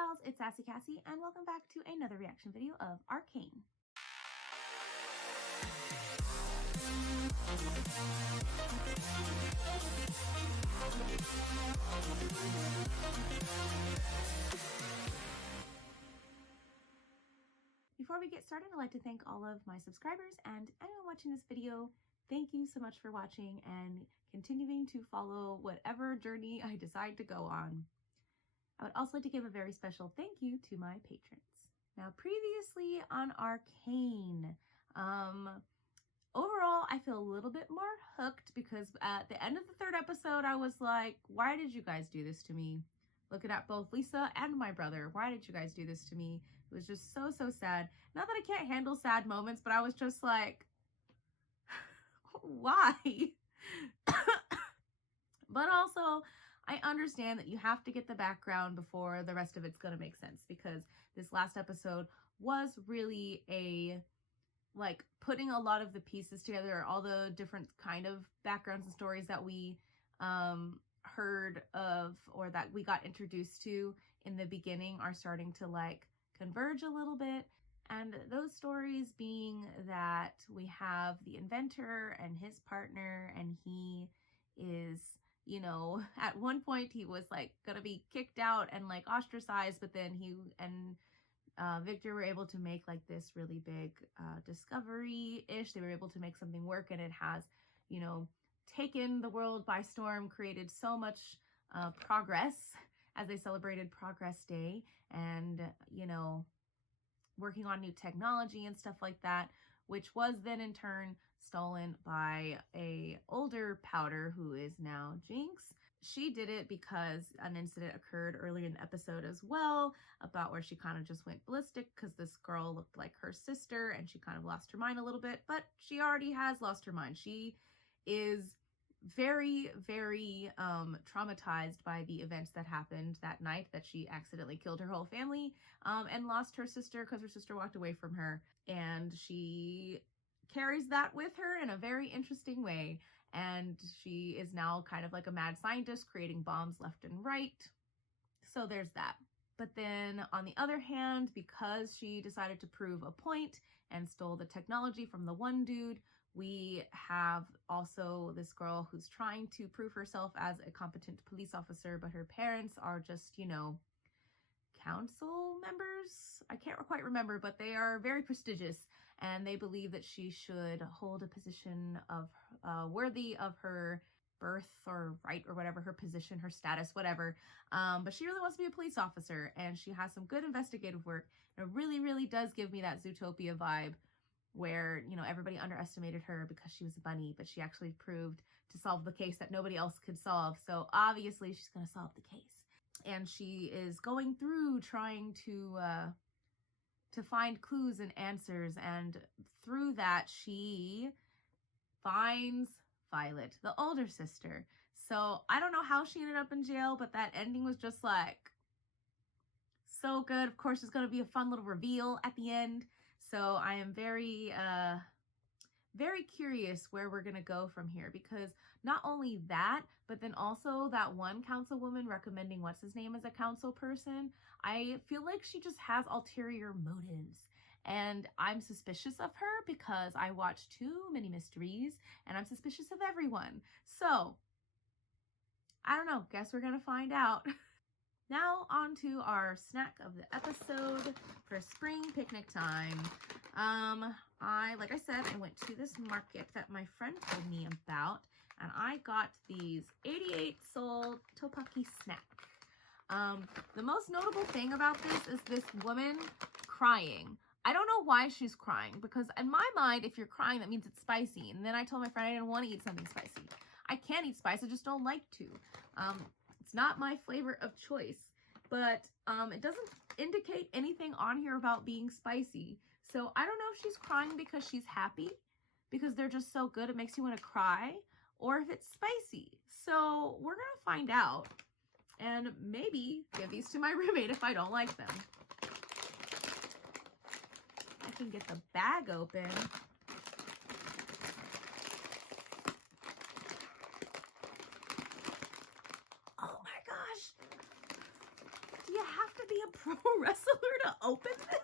pals, it's Sassy Cassie, and welcome back to another reaction video of Arcane. Before we get started, I'd like to thank all of my subscribers and anyone watching this video. Thank you so much for watching and continuing to follow whatever journey I decide to go on. I would also like to give a very special thank you to my patrons. Now, previously on Arcane, overall, I feel a little bit more hooked because at the end of the third episode, I was like, why did you guys do this to me? Looking at both Lisa and my brother, why did you guys do this to me? It was just so sad. Not that I can't handle sad moments, but I was just like, why? But also, I understand that you have to get the background before the rest of it's going to make sense, because this last episode was really like putting a lot of the pieces together, all the different kind of backgrounds and stories that we heard of or that we got introduced to in the beginning are starting to like converge a little bit. And those stories being that we have the inventor and his partner, and he is, you know, at one point he was like gonna be kicked out and like ostracized, but then he and Victor were able to make like this really big discovery-ish. They were able to make something work, and it has, you know, taken the world by storm, created so much progress as they celebrated Progress Day, and, you know, working on new technology and stuff like that, which was then in turn stolen by a older Powder who is now Jinx. She did it because an incident occurred earlier in the episode as well, about where she kind of just went ballistic because this girl looked like her sister and she kind of lost her mind a little bit, but she already has lost her mind. She is very traumatized by the events that happened that night, that she accidentally killed her whole family and lost her sister because her sister walked away from her, and she carries that with her in a very interesting way, and she is now kind of like a mad scientist creating bombs left and right. So there's that. But then on the other hand, because she decided to prove a point and stole the technology from the one dude, we have also this girl who's trying to prove herself as a competent police officer, but her parents are just, you know, council members? I can't quite remember, but they are very prestigious, and they believe that she should hold a position of worthy of her birth or right or whatever, her position, her status, whatever. But she really wants to be a police officer, and she has some good investigative work. And it really does give me that Zootopia vibe, where, you know, everybody underestimated her because she was a bunny, but she actually proved to solve the case that nobody else could solve. So obviously she's going to solve the case. And she is going through trying to find clues and answers. And through that, she finds Violet, the older sister. So I don't know how she ended up in jail, but that ending was just like so good. Of course, there's going to be a fun little reveal at the end. So I am very curious where we're going to go from here, because not only that, but then also that one councilwoman recommending what's his name as a council person, I feel like she just has ulterior motives. And I'm suspicious of her because I watch too many mysteries, and I'm suspicious of everyone. So I don't know, guess we're going to find out. Now on to our snack of the episode for spring picnic time. Like I said, I went to this market that my friend told me about, and I got these 88 Soul Tteokbokki snack. The most notable thing about this is this woman crying. I don't know why she's crying, because in my mind, if you're crying, that means it's spicy. And then I told my friend I didn't want to eat something spicy. I can eat spice, I just don't like to. It's not my flavor of choice, but it doesn't indicate anything on here about being spicy. So I don't know if she's crying because she's happy, because they're just so good it makes you want to cry, or if it's spicy. So we're going to find out, and maybe give these to my roommate if I don't like them. I can get the bag open. Oh my gosh. Do you have to be a pro wrestler to open this?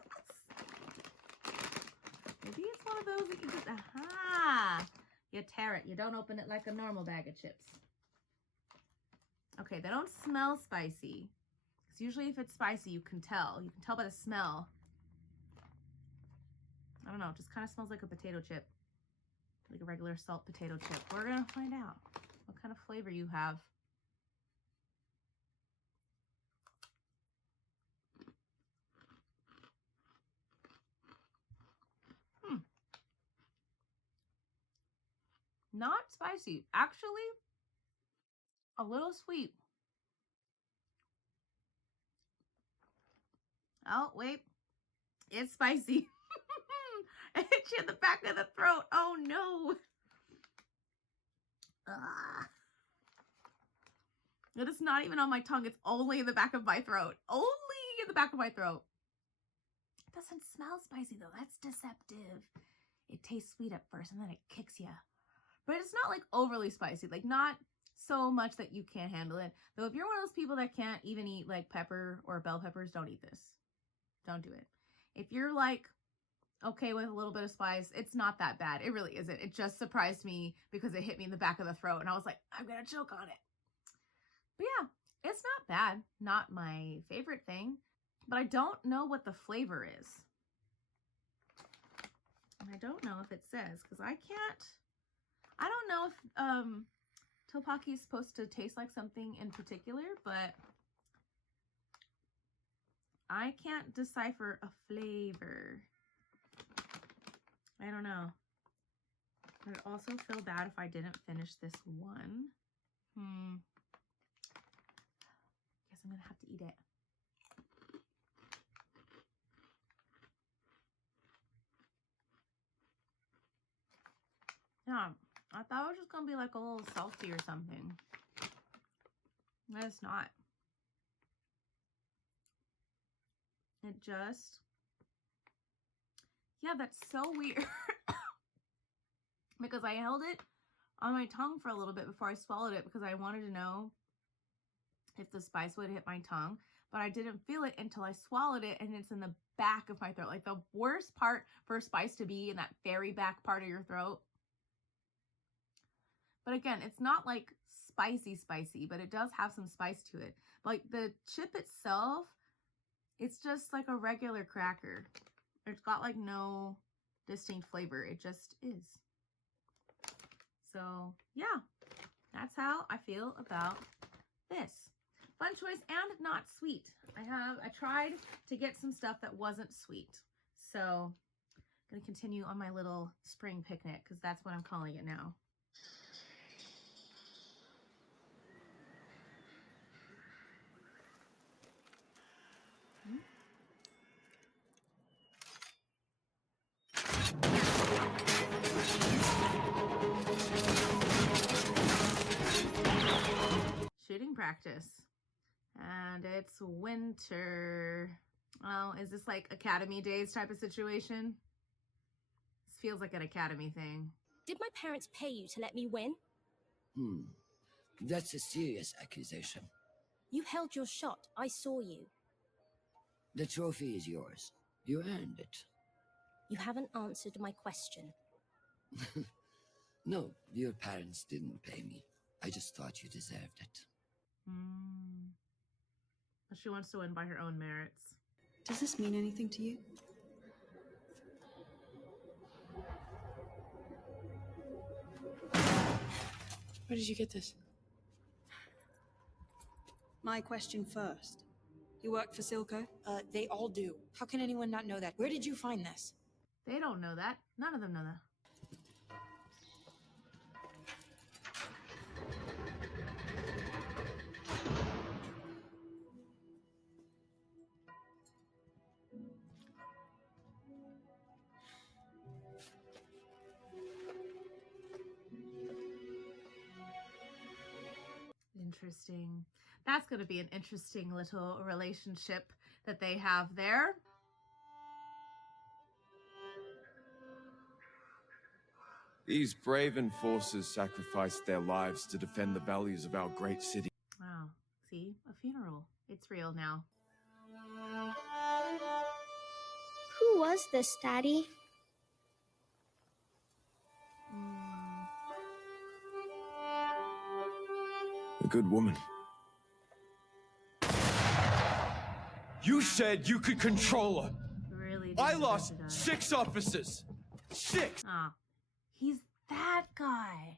Maybe it's one of those that you just, aha! You tear it. You don't open it like a normal bag of chips. Okay, they don't smell spicy. Because usually if it's spicy, you can tell. You can tell by the smell. I don't know, it just kind of smells like a potato chip. Like a regular salt potato chip. We're going to find out what kind of flavor you have. Not spicy. Actually, a little sweet. Oh, wait. It's spicy. It hit you in the back of the throat. Oh, no. Ugh. It is not even on my tongue. It's only in the back of my throat. Only in the back of my throat. It doesn't smell spicy, though. That's deceptive. It tastes sweet at first, and then it kicks you. But it's not, like, overly spicy. Like, not so much that you can't handle it. Though, if you're one of those people that can't even eat, like, pepper or bell peppers, don't eat this. Don't do it. If you're, like, okay with a little bit of spice, it's not that bad. It really isn't. It just surprised me because it hit me in the back of the throat, and I was like, I'm gonna choke on it. But yeah, it's not bad. Not my favorite thing, but I don't know what the flavor is. And I don't know if it says, because I don't know if tteokbokki is supposed to taste like something in particular, but I can't decipher a flavor. I don't know. I'd also feel bad if I didn't finish this one. Guess I'm gonna have to eat it. Yeah, I thought it was just gonna be like a little salty or something. But it's not. It just, yeah, that's so weird. Because I held it on my tongue for a little bit before I swallowed it because I wanted to know if the spice would hit my tongue. But I didn't feel it until I swallowed it, and it's in the back of my throat. Like the worst part for spice to be in that very back part of your throat. But again, it's not like spicy, but it does have some spice to it. But like the chip itself, it's just like a regular cracker. It's got like no distinct flavor. It just is. So yeah, that's how I feel about this. Fun choice and not sweet. I tried to get some stuff that wasn't sweet. So I'm gonna continue on my little spring picnic because that's what I'm calling it now. Shooting practice. And it's winter. Oh, is this like Academy Days type of situation? This feels like an Academy thing. Did my parents pay you to let me win? That's a serious accusation. You held your shot. I saw you. The trophy is yours. You earned it. You haven't answered my question. No, your parents didn't pay me. I just thought you deserved it. She wants to win by her own merits. Does this mean anything to you? Where did you get this? My question first. You work for Silco? They all do. How can anyone not know that? Where did you find this? They don't know that. None of them know that. Interesting. That's going to be an interesting little relationship that they have there. These brave enforcers sacrificed their lives to defend the values of our great city. Wow. See? A funeral. It's real now. was this, Daddy? A good woman. You said you could control her. Really? I lost 6 officers. 6. Ah, he's that guy.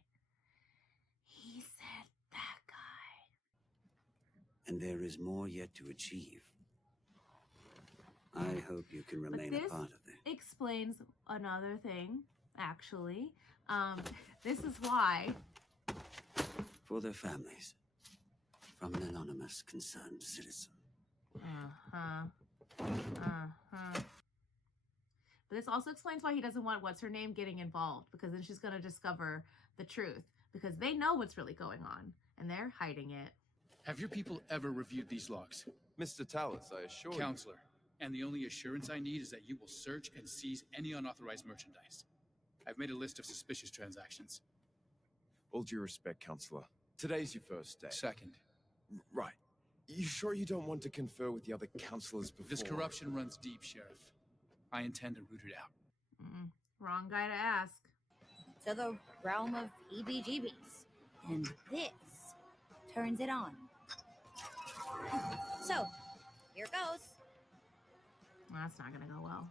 He said that guy. And there is more yet to achieve. I hope you can remain a part of it. Explains another thing, actually. This is why. For their families. From an anonymous concerned citizen. But this also explains why he doesn't want what's-her-name getting involved, because then she's going to discover the truth, because they know what's really going on, and they're hiding it. Have your people ever reviewed these logs? Mr. Tallis, I assure you. Counselor, and the only assurance I need is that you will search and seize any unauthorized merchandise. I've made a list of suspicious transactions. All due respect, Counselor. Today's your first day. Second. Right. You sure you don't want to confer with the other counselors before? This corruption runs deep, Sheriff. I intend to root it out. Wrong guy to ask. To the realm of EBGBs. And this turns it on. So, here goes. Well, that's not gonna go well.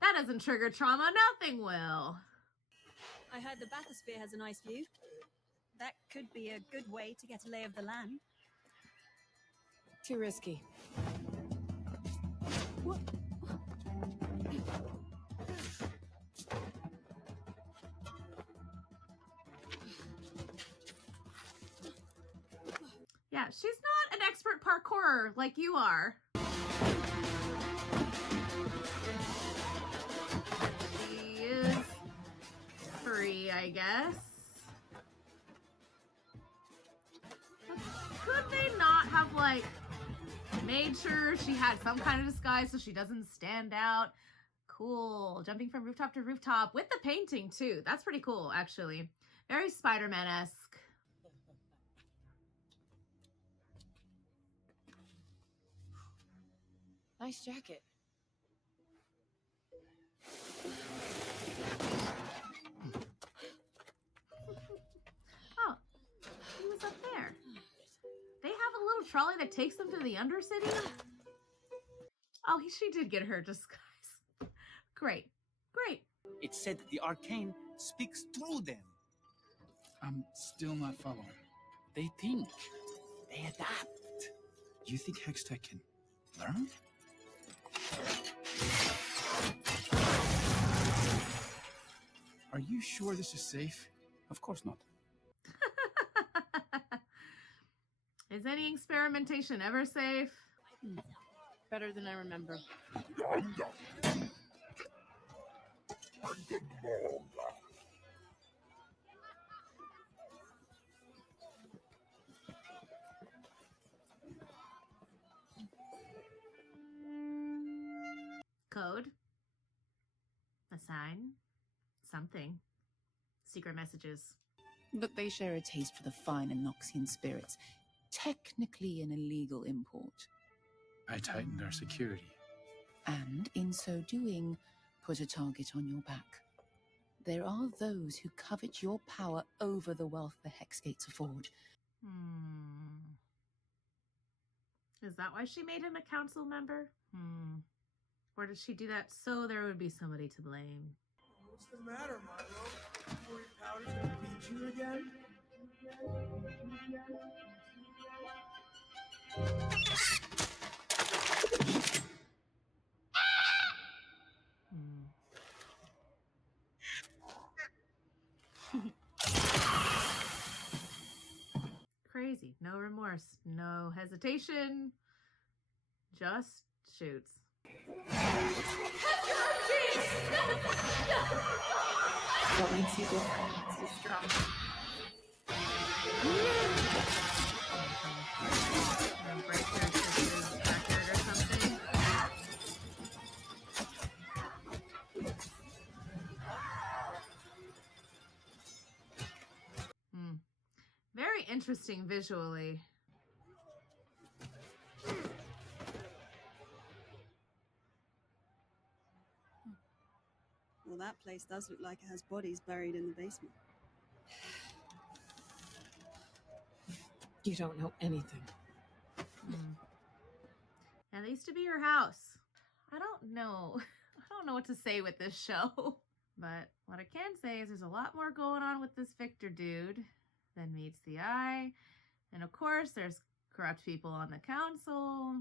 That doesn't trigger trauma. Nothing will. I heard the bathysphere has a nice view. That could be a good way to get a lay of the land. Too risky. What? Yeah, she's not an expert parkourer like you are. She is free, I guess. Could they not have, like, made sure she had some kind of disguise so she doesn't stand out? Cool. Jumping from rooftop to rooftop with the painting, too. That's pretty cool, actually. Very Spider-Man-esque. Nice jacket. Oh, he was up there. They have a little trolley that takes them to the Undercity? Oh, she did get her disguise. Great. Great. It said that the Arcane speaks through them. I'm still not following. They think. They adapt. You think Hextech can learn? Are you sure this is safe? Of course not. Is any experimentation ever safe? Better than I remember. Code? A sign? Something. Secret messages. But they share a taste for the fine Enoxian spirits. Technically an illegal import. I tightened our security. And in so doing, put a target on your back. There are those who covet your power over the wealth the Hex Gates afford. Is that why she made him a council member? Or did she do that so there would be somebody to blame? What's the matter, Milo? Worried Powder's gonna beat you again? Crazy. No remorse. No hesitation. Just shoots. What makes you different? You're strong. Break her sister's record or something. interesting visually. Well, that place does look like it has bodies buried in the basement. You don't know anything. Now, that used to be your house. I don't know. I don't know what to say with this show. But what I can say is there's a lot more going on with this Victor dude than meets the eye. And of course, there's corrupt people on the council.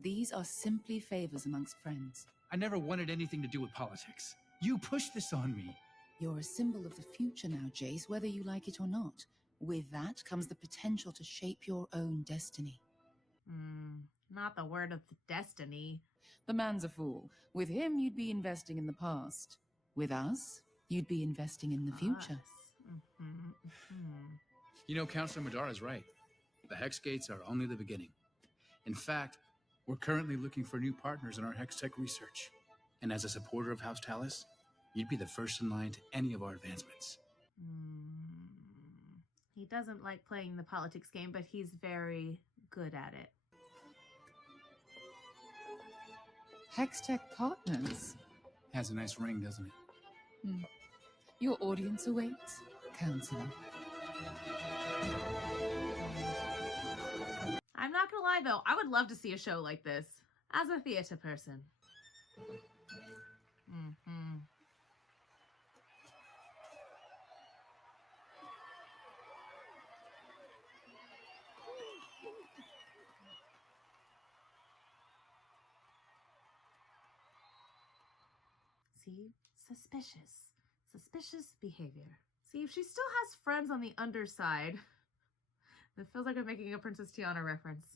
These are simply favors amongst friends. I never wanted anything to do with politics. You pushed this on me. You're a symbol of the future now, Jace, whether you like it or not. With that comes the potential to shape your own destiny. Not the word of the destiny. The man's a fool. With him, you'd be investing in the past. With us, you'd be investing in the future. You know, Councilor Madara's right. The Hex Gates are only the beginning. In fact, we're currently looking for new partners in our Hex Tech research. And as a supporter of House Talus, you'd be the first in line to any of our advancements. He doesn't like playing the politics game, but he's very good at it. Hextech partners. Has a nice ring, doesn't it? Your audience awaits, Counselor. I'm not gonna lie though, I would love to see a show like this as a theater person. See? Suspicious behavior. See, if she still has friends on the underside, it feels like I'm making a Princess Tiana reference,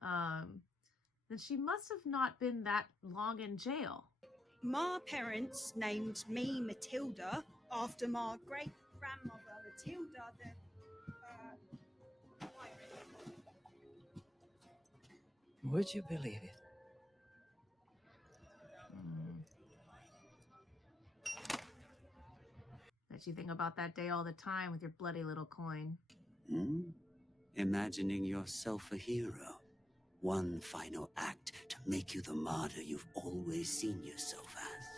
then she must have not been that long in jail. My parents named me Matilda after my great-grandmother Matilda, the Would you believe it? Bet you think about that day all the time with your bloody little coin. Imagining yourself a hero. One final act to make you the martyr you've always seen yourself as.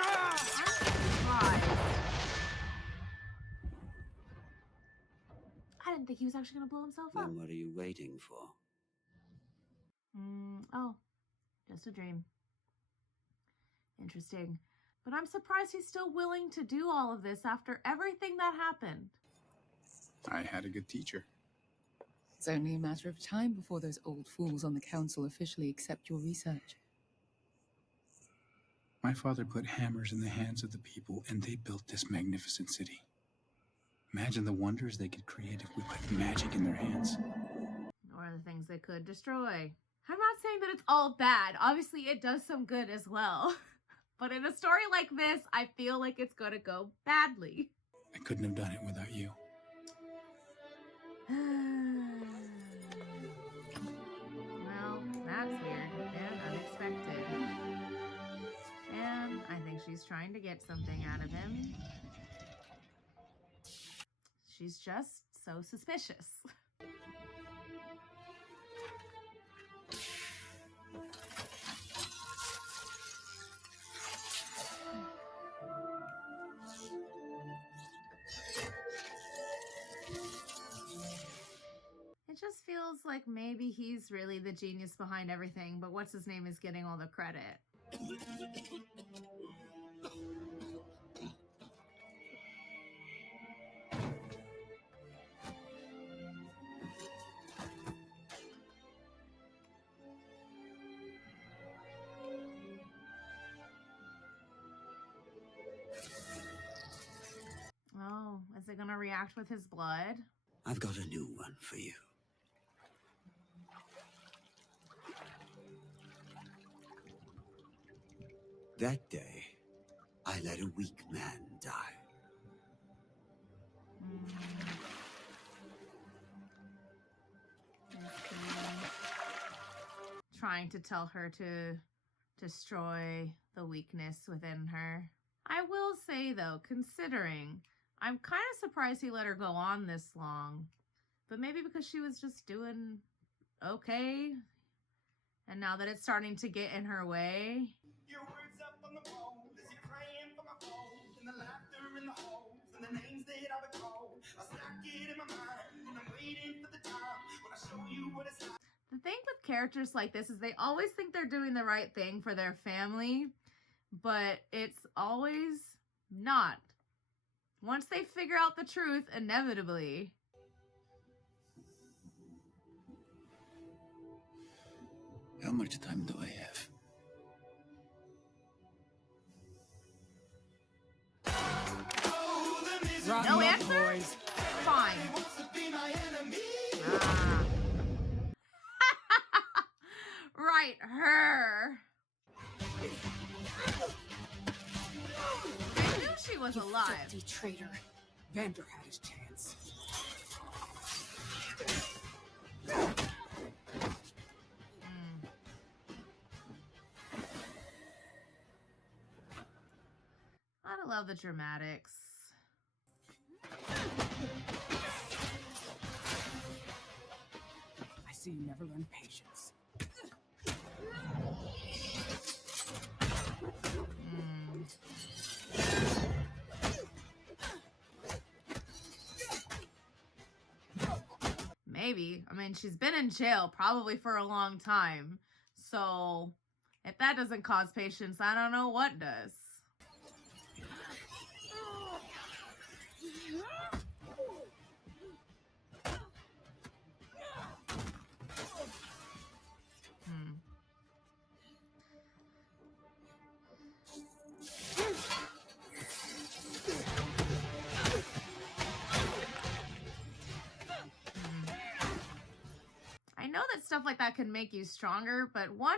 I'm surprised. I didn't think he was actually going to blow himself up. Then what are you waiting for? Oh, just a dream. Interesting. But I'm surprised he's still willing to do all of this after everything that happened. I had a good teacher. It's only a matter of time before those old fools on the council officially accept your research. My father put hammers in the hands of the people, and they built this magnificent city. Imagine the wonders they could create if we put magic in their hands. Or the things they could destroy. I'm not saying that it's all bad. Obviously, it does some good as well. But in a story like this, I feel like it's going to go badly. I couldn't have done it without you. Well, that's weird and unexpected. And I think she's trying to get something out of him. She's just so suspicious. It just feels like maybe he's really the genius behind everything, but what's his name is getting all the credit. Oh, is it gonna react with his blood? I've got a new one for you. That day, I let a weak man die. Trying to tell her to destroy the weakness within her. I will say though, considering, I'm kind of surprised he let her go on this long. But maybe because she was just doing okay, and now that it's starting to get in her way. Your words up on the wall, as you're praying for my phone, and the laughter in the halls, and the names that I recall. I stack it in my mind, and I'm waiting for the time when I show you what it's like. The thing with characters like this is they always think they're doing the right thing for their family, but it's always not. Once they figure out the truth, inevitably. How much time do I have? No answer? Fine. Ah. Right, her. I knew she was alive. Filthy traitor. Vander had his chance. I love the dramatics. I see you never learned patience. Maybe. I mean, she's been in jail probably for a long time. So, if that doesn't cause patience, I don't know what does. I know that stuff like that can make you stronger, but one,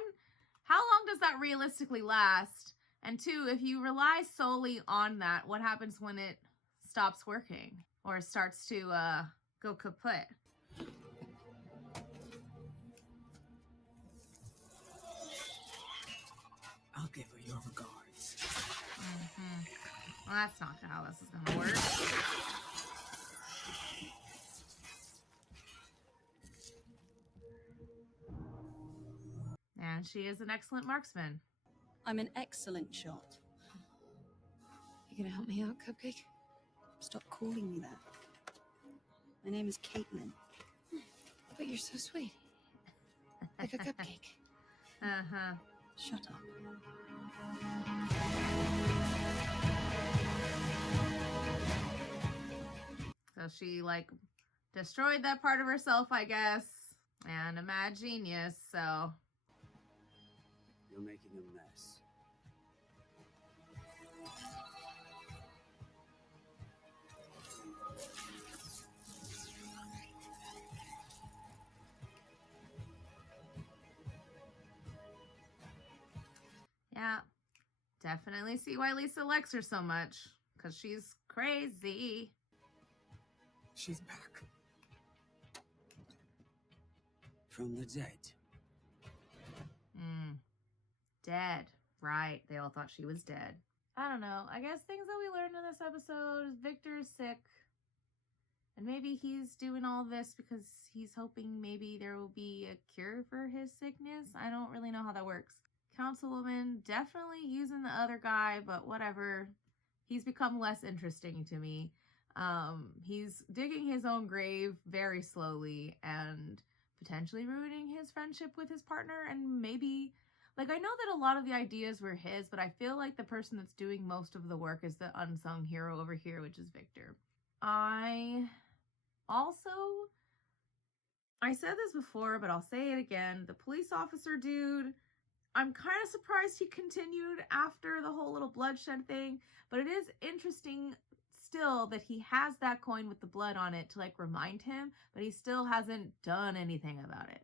how long does that realistically last? And two, if you rely solely on that, what happens when it stops working or starts to go kaput? I'll give her your regards. Well, that's not how this is gonna work. And she is an excellent marksman. I'm an excellent shot. You gonna help me out, Cupcake? Stop calling me that. My name is Caitlin. But you're so sweet. Like a cupcake. Uh-huh. Shut up. So she, like, destroyed that part of herself, I guess. And a mad genius, so... You're making a mess. Yeah, definitely see why Lisa likes her so much. Because she's crazy. She's back. From the dead. Dead. Right. They all thought she was dead. I don't know. I guess things that we learned in this episode is Victor's sick. And maybe he's doing all this because he's hoping maybe there will be a cure for his sickness. I don't really know how that works. Councilwoman definitely using the other guy, but whatever. He's become less interesting to me. He's digging his own grave very slowly and potentially ruining his friendship with his partner. And maybe, like, I know that a lot of the ideas were his, but I feel like the person that's doing most of the work is the unsung hero over here, which is Victor. I said this before, but I'll say it again. The police officer dude, I'm kind of surprised he continued after the whole little bloodshed thing, but it is interesting still that he has that coin with the blood on it to, like, remind him, but he still hasn't done anything about it.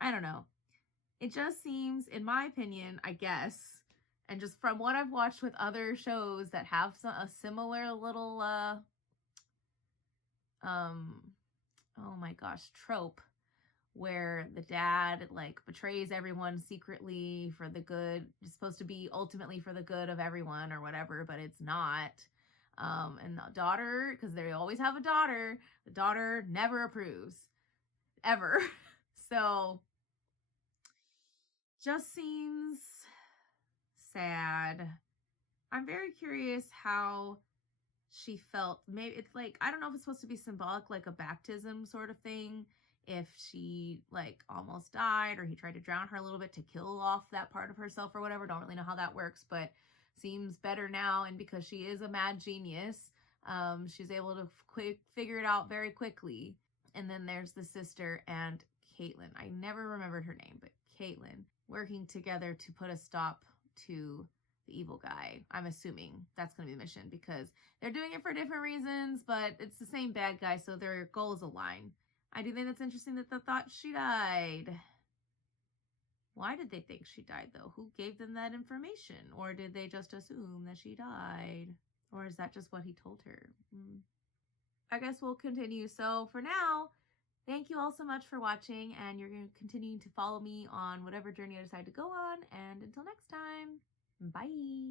I don't know. It just seems, in my opinion, I guess, and just from what I've watched with other shows that have a similar little, oh my gosh, trope, where the dad, like, betrays everyone secretly for the good. It's supposed to be ultimately for the good of everyone or whatever, but it's not. And the daughter, because they always have a daughter, the daughter never approves. Ever. So, just seems sad. I'm very curious how she felt. Maybe it's like, I don't know if it's supposed to be symbolic, like a baptism sort of thing. If she like almost died, or he tried to drown her a little bit to kill off that part of herself or whatever. Don't really know how that works, but seems better now. And because she is a mad genius, she's able to figure it out very quickly. And then there's the sister and Caitlin. I never remembered her name, but Caitlin, working together to put a stop to the evil guy. I'm assuming that's going to be the mission, because they're doing it for different reasons, but it's the same bad guy, so their goals align. I do think that's interesting that they thought she died. Why did they think she died, though? Who gave them that information? Or did they just assume that she died? Or is that just what he told her? I guess we'll continue. So for now, thank you all so much for watching, and you're going to continue to follow me on whatever journey I decide to go on. And until next time, bye!